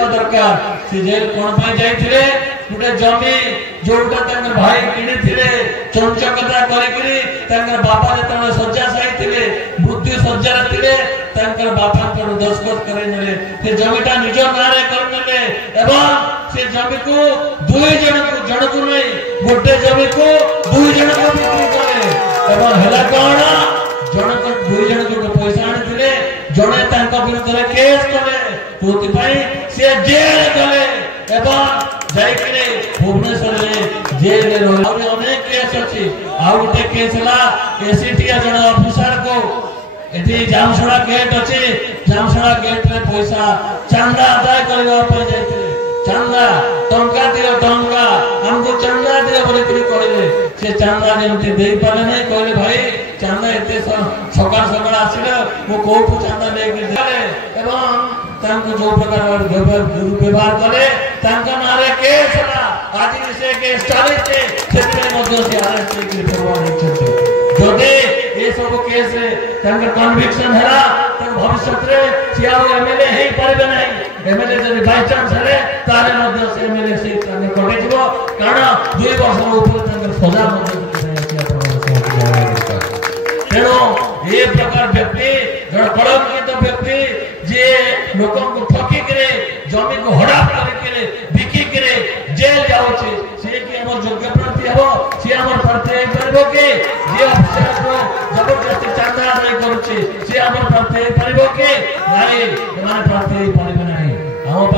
जिबा दरकार से जेल कोन पई जाइथिले गुटे जमी जोटा तंगर भाई किनी थिले चंचकता करिकरी तंगर बापा जतने सज्जा साई थिले बुद्धि सज्जा थिले तंकर बापा को दस्तखत करे नेले से जमीटा निज नारे कर नेले एवं से जमी को दुई जन को नहीं गोटे जमी को दुई जन को बिक्री करे एवं हला कोन जन को दुई जन को पैसा आनी थिले जने तांका विरुद्ध रे केस करे तोति पई से जेल गले एवं जाइकिने भुवनेश्वर रे जेल रे रहे अनेक केस अछि आ गोटे केस हला एसीटीआ जन ऑफिसर को एठी जामसड़ा गेट अछि जामसड़ा गेट रे पैसा चंदा अदाय करबा पे जाइते चंदा टंका दियो टंका हमको चंदा दियो बोले कि कहले से चंदा जेमति देई पाले नै कहले भाई चंदा एते सकाळ सकाळ आसिले मो कोठु चंदा लेके देले एवं तांको जो प्रकार व्यवहार करे तांका नारे केस हला आज से केस चालिते सेते मध्ये से अरेस्ट के फरवाद छथि जदे ये सब केस रे तांका कन्विक्शन हला त भविष्य रे सिया एमएलए हे परबे नै एमएलए जदि बाय चांस हले तारे मध्ये से एमएलए से तांका कटे जिवो कारण 2 वर्ष ऊपर तांका सजा मध्ये तेणु ये प्रकार व्यक्ति जड़ कलंकित व्यक्ति जे लोकों को ठकी करे जमी को हड़प करे बिकी करे जेल जाउचे से कि हमर योग्य प्रार्थी हबो से हमर प्रार्थी करबो के जे अफसर को जबरदस्ती चंदा नहीं करूचे से हमर प्रार्थी करबो के नहीं माने प्रार्थी परिबे नहीं हम